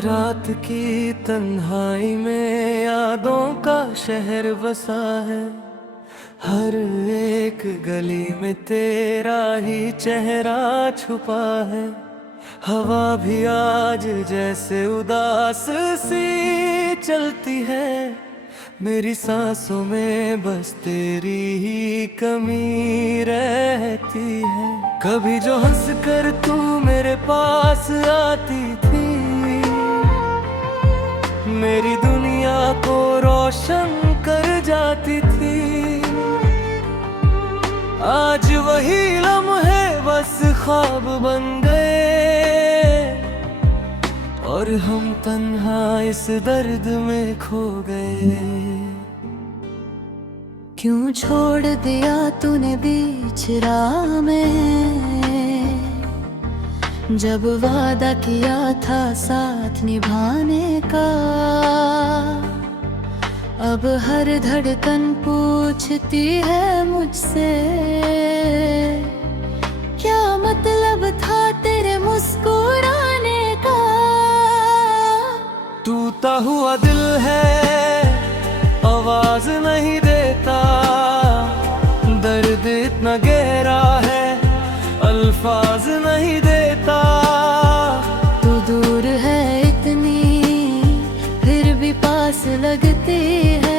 रात की तन्हाई में यादों का शहर बसा है। हर एक गली में तेरा ही चेहरा छुपा है। हवा भी आज जैसे उदास सी चलती है। मेरी सांसों में बस तेरी ही कमी रहती है। कभी जो हंस कर तू मेरे पास आती थी, मेरी दुनिया को रोशन कर जाती थी। आज वही लम्हे बस ख्वाब बन गए और हम तन्हा इस दर्द में खो गए। क्यों छोड़ दिया तूने बीच राह में, जब वादा किया था साथ निभाने का। अब हर धड़कन पूछती है मुझसे, क्या मतलब था तेरे मुस्कुराने का। टूटा हुआ दिल है, आवाज नहीं देता। दर्द इतना गहरा है, अल्फाज नहीं देता। तू दूर है इतनी, फिर भी पास लगती है।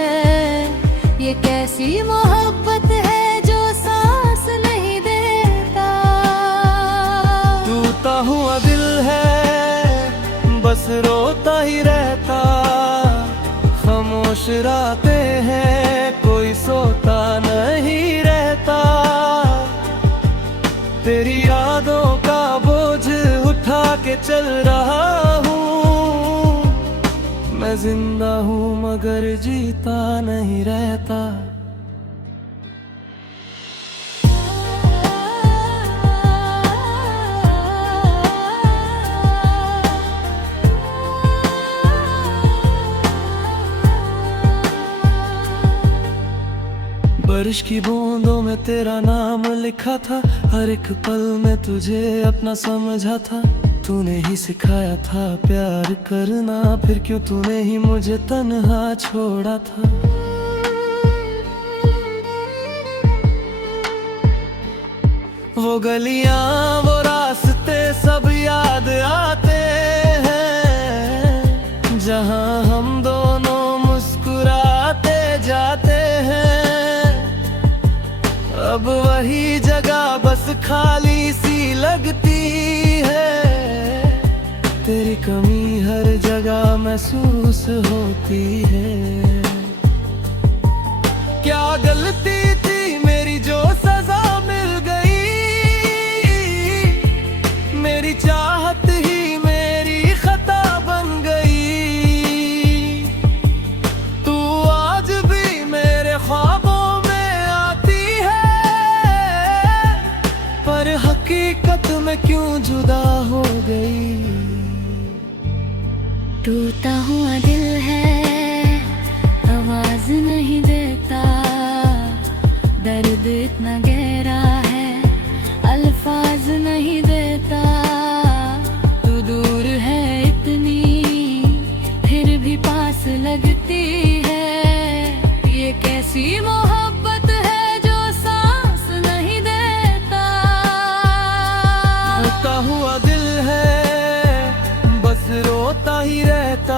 ये कैसी मोहब्बत है जो सांस नहीं देता। टूटा हुआ दिल है, बस रोता ही रहता। खामोश रातें हैं, कोई सोता नहीं रहता। तेरी यादों का बोझ उठा के चल रहा हूँ। मैं जिंदा हूँ मगर जीता नहीं रहता। बारिश की बूंदों में तेरा नाम लिखा था। हर एक पल में तुझे अपना समझा था। तूने ही सिखाया था प्यार करना, फिर क्यों तूने ही मुझे तन्हा छोड़ा था। वो गलियां वो रास्ते सब याद आते हैं, जहां हम दोनों मुस्कुराते जाते हैं। अब वही जगह बस खाली सी लगती है। तेरी कमी हर जगह महसूस होती है। क्या गलती थी मेरी जो सजा मिल गई। मेरी चाहत ही मेरी खता बन गई। तू आज भी मेरे ख्वाबों में आती है, पर हकीकत में क्यों जुदा हो गई। टूटा हुआ दिल है, आवाज नहीं देता। दर्द इतना गहरा है, अल्फाज नहीं देता। तू दूर है इतनी, फिर भी पास लगती है। ये कैसी मोहब्बत है जो सांस नहीं देता। टूटा हुआ दिल है, बस रोता ही रहता।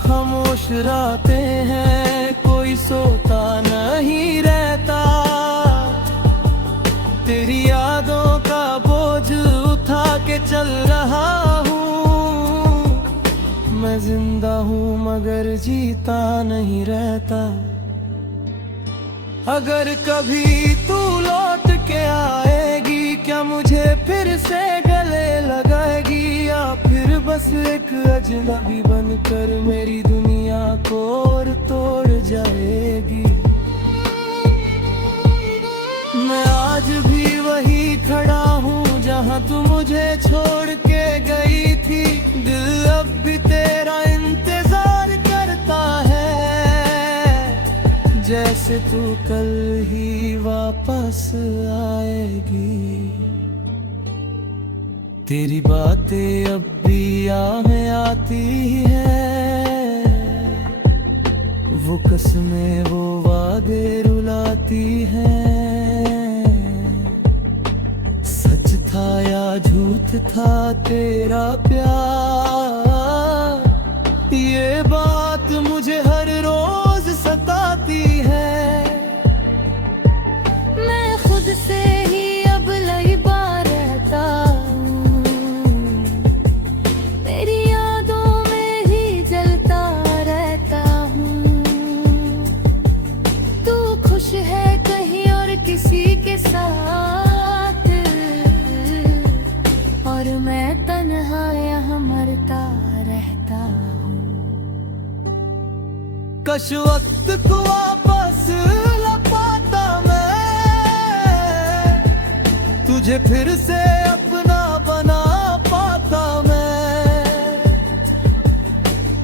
खामोश रातें हैं, कोई सोता नहीं रहता। तेरी यादों का बोझ उठा के चल रहा हूँ। मैं जिंदा हूँ मगर जीता नहीं रहता। अगर कभी तू लौट के आएगी, क्या मुझे फिर से गले लगाएगी, या फिर बस एक अजनबी बनकर मेरी दुनिया को और तोड़ जाएगी। मैं आज भी वही खड़ा हूँ जहाँ तू मुझे छोड़ के गई थी। दिल अब भी तेरा इंतजार करता है, जैसे तू कल ही वापस आएगी। तेरी बातें अब भी याद में आती है, वो कसमें वो वादे रुलाती हैं। सच था या झूठ था तेरा प्यार, ये बात मुझे हर रोज सताती है। मैं खुद से ही अब लईबा रहता हूँ, तेरी यादों में ही जलता रहता हूँ। तू खुश है कहीं और किसी के साथ, और मैं तन्हा यहाँ मरता रहता हूँ। कश वक्त को वापस ला पाता मैं, तुझे फिर से अपना बना पाता मैं।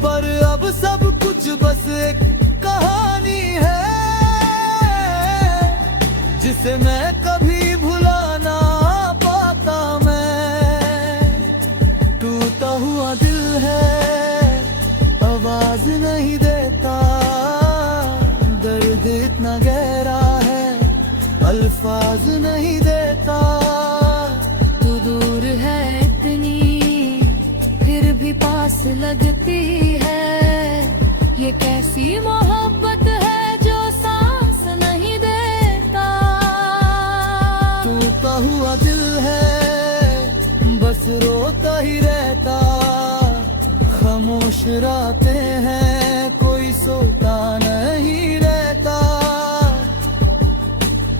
पर अब सब कुछ बस एक कहानी है, जिसे मैं कभी भुला ना पाता मैं। टूटा हुआ दिल है, आवाज नहीं देता, दर्द इतना गहरा है, अल्फाज नहीं देता। तू दूर है इतनी फिर भी पास लगती है, ये कैसी मोहब्बत है जो सांस नहीं देता। टूटा हुआ दिल है, बस रोता ही रहता। खामोश रातें हैं, कोई सोता नहीं रहता।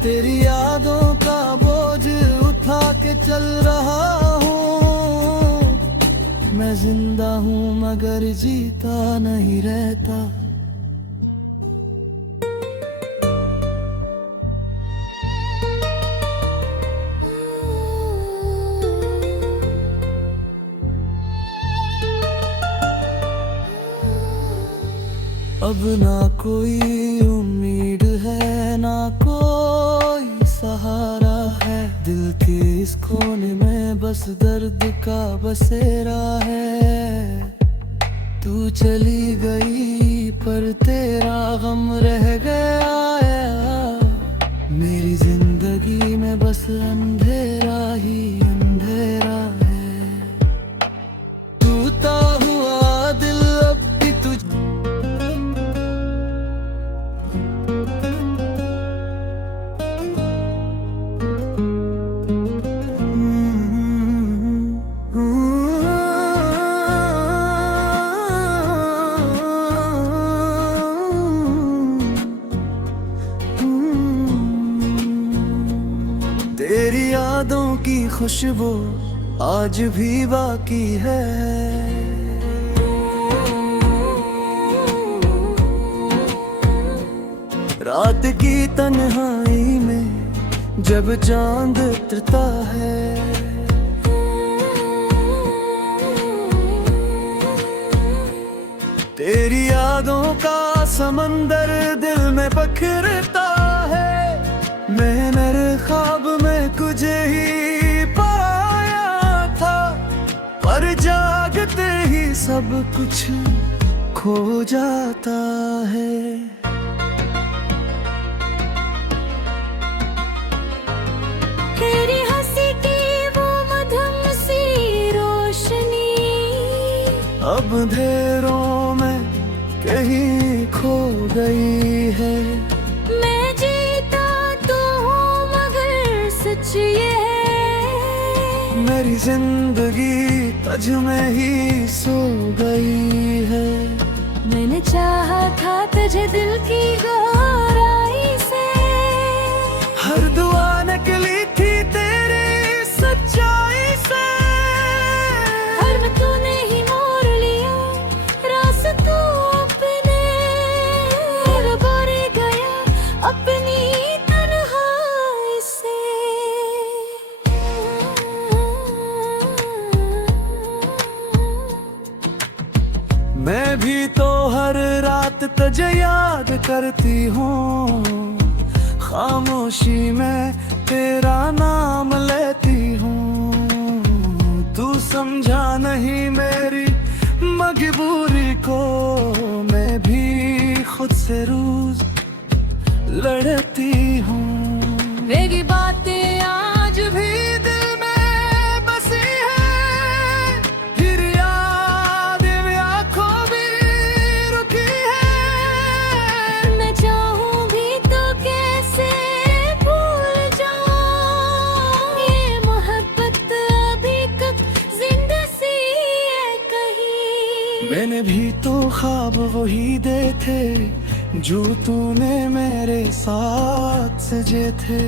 तेरी यादों का बोझ उठा के चल रहा हूँ। मैं जिंदा हूँ मगर जीता नहीं रहता। अब ना कोई उम्मीद है, ना कोई सहारा है। दिल के इस कोने में बस दर्द का बसेरा है। तू चली गई पर तेरा गम रह गया, मेरी जिंदगी में बस अंधेरा ही अंधेरा है। टूटा हुआ दिल अब भी तुझ तेरी यादों की खुशबू आज भी बाकी है। रात की तन्हाई में जब चांद उतरता है, तेरी यादों का समंदर दिल में बखरता है। मैं मेरे ख्वाब में तुझे ही पाया था, पर जागते ही सब कुछ खो जाता है। तेरी हंसी की वो मधुम सी रोशनी अब अंधेरों में कहीं खो गई है। मैं जीता तो हूँ मगर सच ये है, मेरी जिंदगी तुझ में ही सो गई है। मैंने चाहा था तुझे दिल की गहराई से, हर दुआ निकली थी तेरी सच्चाई से। हर में तूने ही मोड़ लिया रास्ता अपने, दिल भर गया अपनी तन्हाई से। मैं भी तो हर रात तुझे याद करती हूँ, खामोशी में तेरा नाम लेती हूँ। तू समझा नहीं मेरी मजबूरी को, मैं भी खुद से रोज लड़ती हूँ। मेरी बातें आज भी दिल में बसी है, फिर याद में आंखों भी रुकी है। मैं चाहूँ भी तो कैसे भूल जाऊँ, ये मोहब्बत अभी तक जिंदा सी है कहीं। मैंने भी तो ख्वाब वही दे थे जो तूने मेरे साथ सजे थे,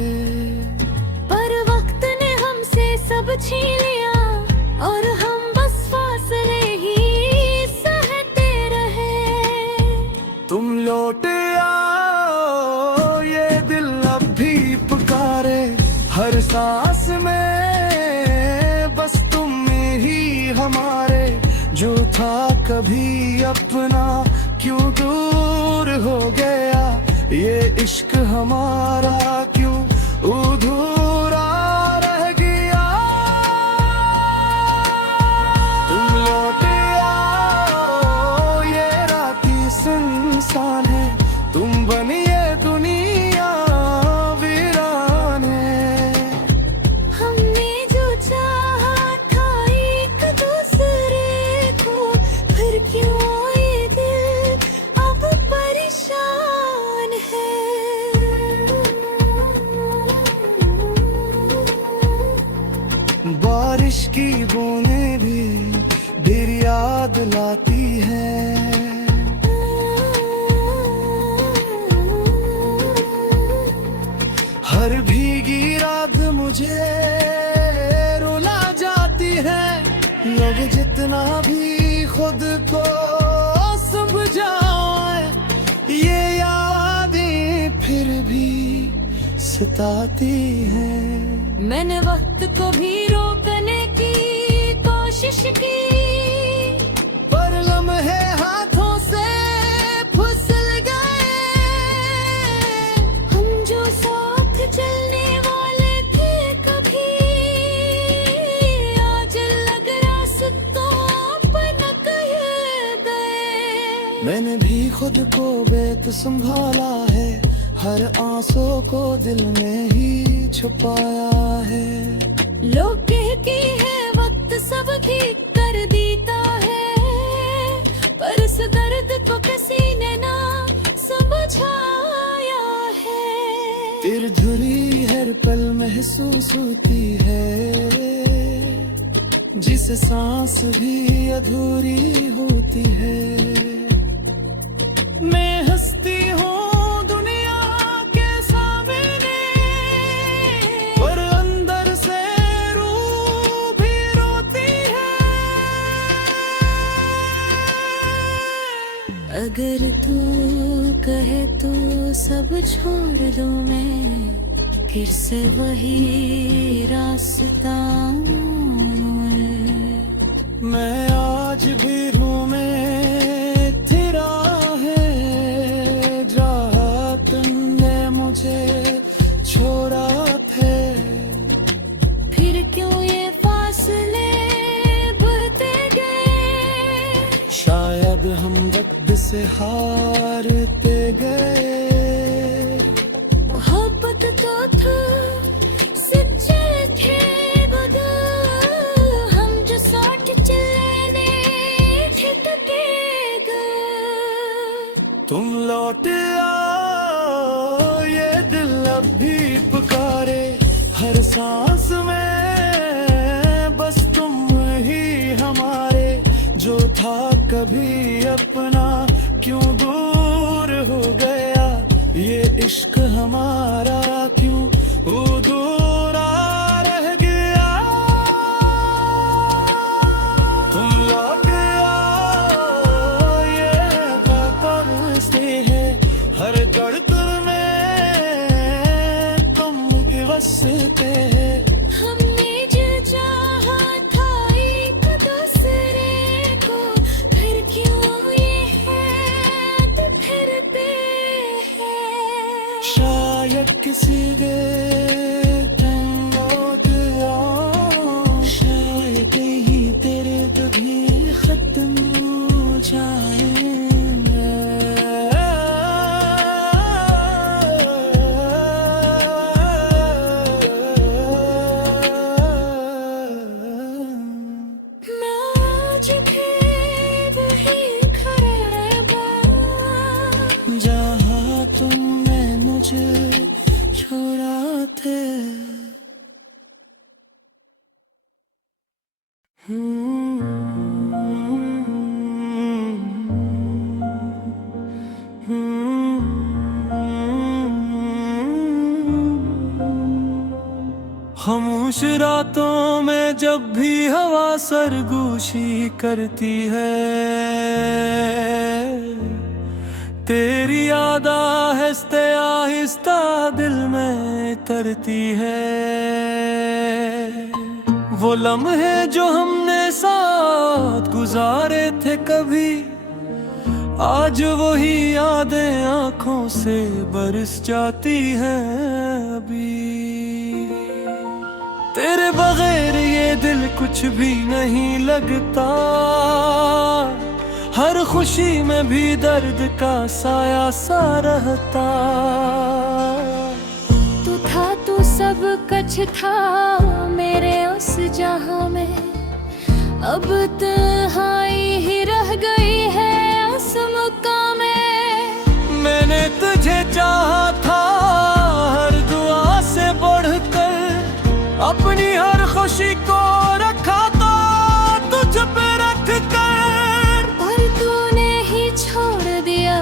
पर वक्त ने हमसे सब छीन लिया और हम बस फासले ही सहते रहे। तुम लौट आओ ये दिल अब भी पुकारे, हर सांस में बस तुम ही हमारे। जो था कभी अपना क्यों दूर हो गया, ये इश्क हमारा क्यों अधूरा रह गया। तुम लौट आओ ये राती सुनसान है, तुम बनिए दुनिया वीरान है। हमने जो चाहा था एक दूसरे को, फिर क्यों ये दिल अब परेशान है। बारिश की बूंदें भी देर याद लाती हैं। हर भीगी रात मुझे रुला जाती है, लोग जितना भी खुद को समझाए, ये यादें फिर भी सताती हैं। मैंने वक्त को भी रोकने की कोशिश की, पर लम्हे हाथों से फिसल गए। हम जो साथ चलने वाले थे कभी, आज लग रास्तों पर न कह गए। मैंने भी खुद को बेत संभाला है, हर आंसू को दिल में ही छुपाया है। लोग कहती है वक्त सब ठीक कर देता है, पर इस दर्द को किसी ने ना समझाया है। तेरी धुरी हर पल महसूस होती है, जिस सांस भी अधूरी होती है। मैं हंसती हूँ दुनिया के सामने, पर अंदर से रूह भी रोती है। अगर तू कहे तो सब छोड़ दूं मैं, फिर से वही रास्ता। मैं आज भी रूह में तेरा है, जहाँ तुमने मुझे छोड़ा थे। फिर क्यों ये फासले बढ़ते गए, शायद हम वक्त से हारते गए। मोहब्बत तो था सच्चे थे वो दो, हम जो साथ चलने छिटके गए। तुम लौट आओ ये दिल अब भी पुकारे, हर सांस में बस तुम ही हमारे। जो था कभी अपना क्यों दूर हो गया, ये इश्क हमारा क्यों अधूरा रह गया। तुम लौट आओ ये तरसते है, हर धड़कन में तुम बसते हैं। हमने जो चाहा था एक दूसरे को, फिर क्यों ये है तो फिरते हैं। शायद किसी के तंगों शायद कहीं खामोश रातों में जब भी हवा सरगोशी करती है, तेरी याद आहिस्ते आहिस्ता दिल में तरती है। वो लम्हे जो हमने साथ गुजारे थे कभी, आज वही यादें आंखों से बरस जाती हैं अभी। तेरे बगैर ये दिल कुछ भी नहीं लगता, हर खुशी में भी दर्द का साया सा रहता। तू था तू सब कुछ था मेरे उस जहां में, अब तन्हाई ही रह गई है उस मुकाम में। मैंने तुझे चाहा था हर दुआ से बढ़कर, अपनी हर खुशी को रखा तो तुझ पे रख कर, और तूने ही छोड़ दिया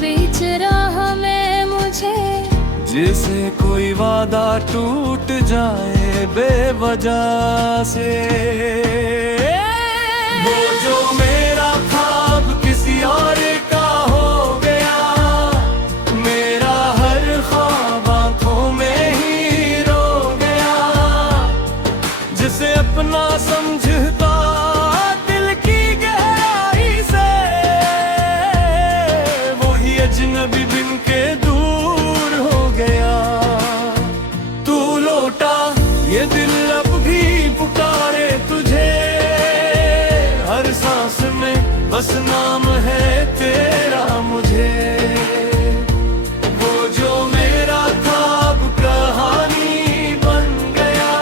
बीच राह में मुझे। जैसे कोई वादा टूट जाए बेवजह से। वो जो मेरा ख्वाब किसी और का हो गया, मेरा हर ख्वाब आंखों में ही रो गया। जिसे अपना समझता दिल की गहराई से, वो ही अजनबी बिन के दूर हो गया। तू लौटा ये दिल अब भी पुकारे तुझे, हर सांस में बस नाम है तेरा मुझे। वो जो मेरा ख्वाब कहानी बन गया,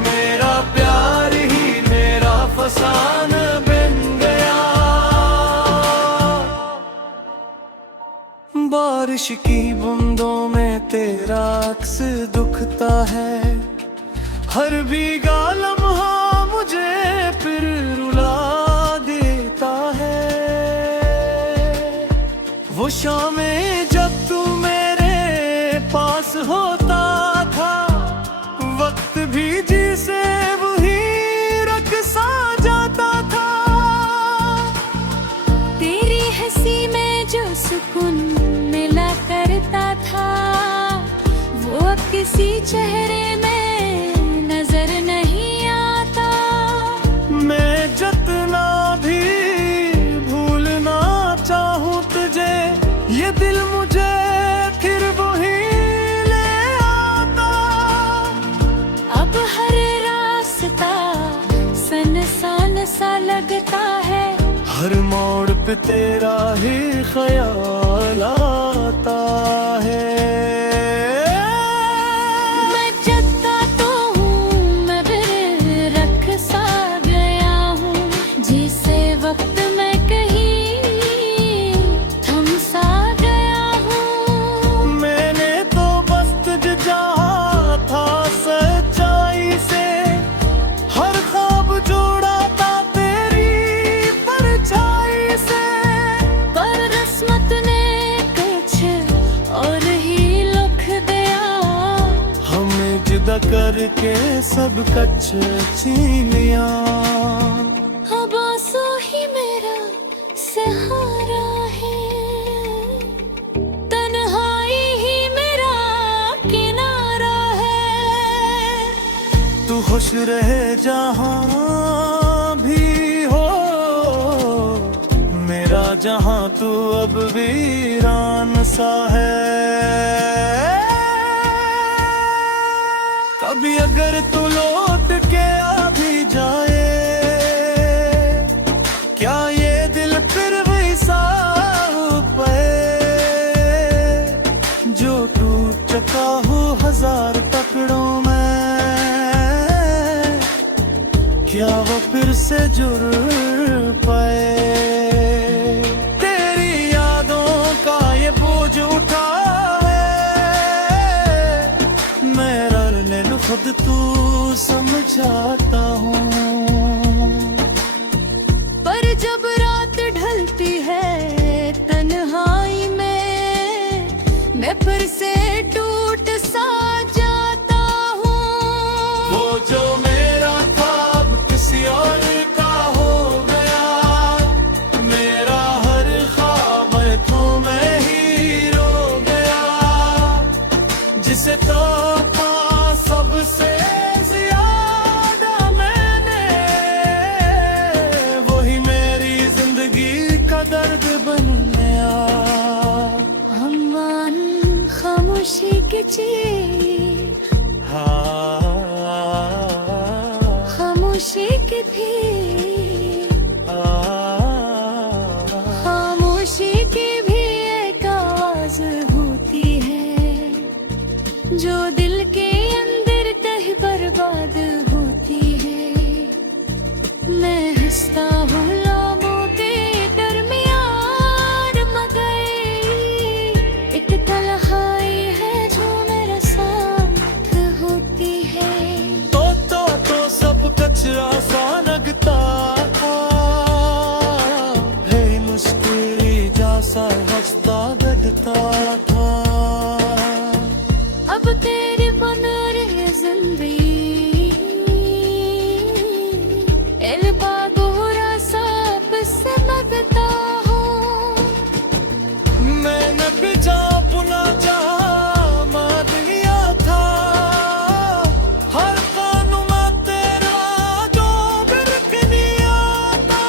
मेरा प्यार ही मेरा फसान बन गया। बारिश की बूंदों में तेरा अक्स दुखता है, हर भीगा लम्हा मुझे फिर रुला देता है। वो शामें जब तू मेरे पास होता था, वक्त भी जिसे वही रख सा जाता था। तेरी हंसी में जो सुकून मिला करता था, वो अब किसी चेहरे में नजर नहीं आता। मैं जितना भी भूलना चाहूं तुझे, ये दिल मुझे फिर वही ले आता। अब हर रास्ता सुनसान सा लगता है, हर मोड़ पे तेरा ही ख्याल आता है। मैं जता तो हूँ मैं फिर रख सा गया हूँ, जिसे वक्त में कहीं थम सा गया हूँ। मैंने तो बस तुझे चाहा था सच्चाई से, हर ख्वाब जोड़ा था तेरी परछाई से। पर किस्मत ने कुछ और ही लिख दिया, हमें जुदा करके सब कुछ छीन लिया। अब आंसू ही मेरा सहारा है, तन्हाई ही मेरा किनारा है। तू खुश रहे जहां भी हो, मेरा जहां तू अब वीरान सा है। कभी अगर तू लौट के आ भी जाए, क्या ये दिल फिर वैसा हो पाए जो टूट चुका हो हजार टुकड़ों में? क्या वो फिर से जुड़ पाए? तेरी यादों का ये बोझ उठा खुद तू समझाता हूँ। पर जब रात ढलती है तन्हाई में, मैं फिर से टूट सा जाता हूँ। दर्द बन गया। अमान खामोशी की चीख, खामोशी की भी, खामोशी की भी एक आवाज होती है जो दिल के अंदर तह बर्बाद होती है। मैं हंसता हूँ लोगों के दरमियान, मगर एक तन्हाई है जो मेरे साथ होती है। तो सब कचरा सा लगता था, है मुश्किल जैसा हंसता गढ़ता था। अब तेरे बन रहे जिंदगी, एलबागोरा सांप से लगता हूँ। मैं न बिजा पुना जा मार दिया था, हर कानुमा तेरा जो बिरकनिया था।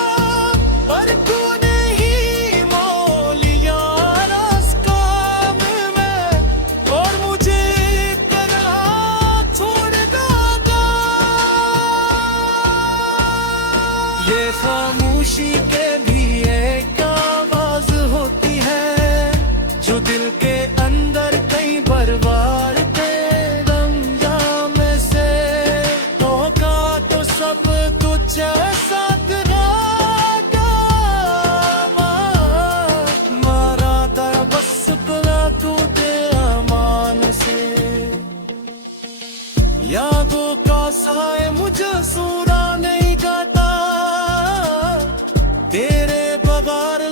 पर तूने ही मोल लिया रास्ता में, और मुझे तेरा छोड़ गया। ये खामोशी के भी एक आवाज होती है जो दिल के अंदर कई बर्बाद थे रमजान में से। धोखा तो सब कुछ साथ रागा, मारा दर बस पला तू दे अमान से। यादों का साए मुझे सूरा नहीं गाता, तेरे बगैर